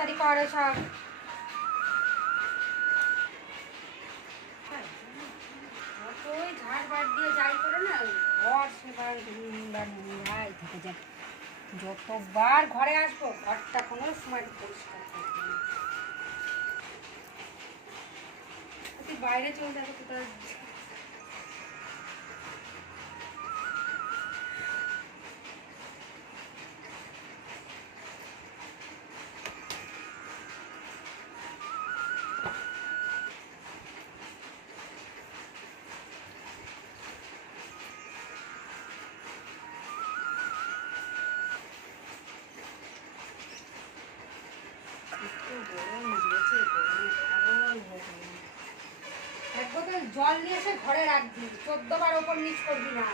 তাড়াতাড়ি করে সব। যতই ঝাড় বাড় দিয়ে যাই করে না ঘর সেবার নোংরাই থেকে যায়। যতবার ঘরে আসবো ঘরটা কোনো সময় পরিষ্কার করবো না। তুই বাইরে চলে যাবো কোথাও। এক বোতল জল নিয়ে এসে ঘরে রাখবি, 14 বার ওপর নিচ করবি না।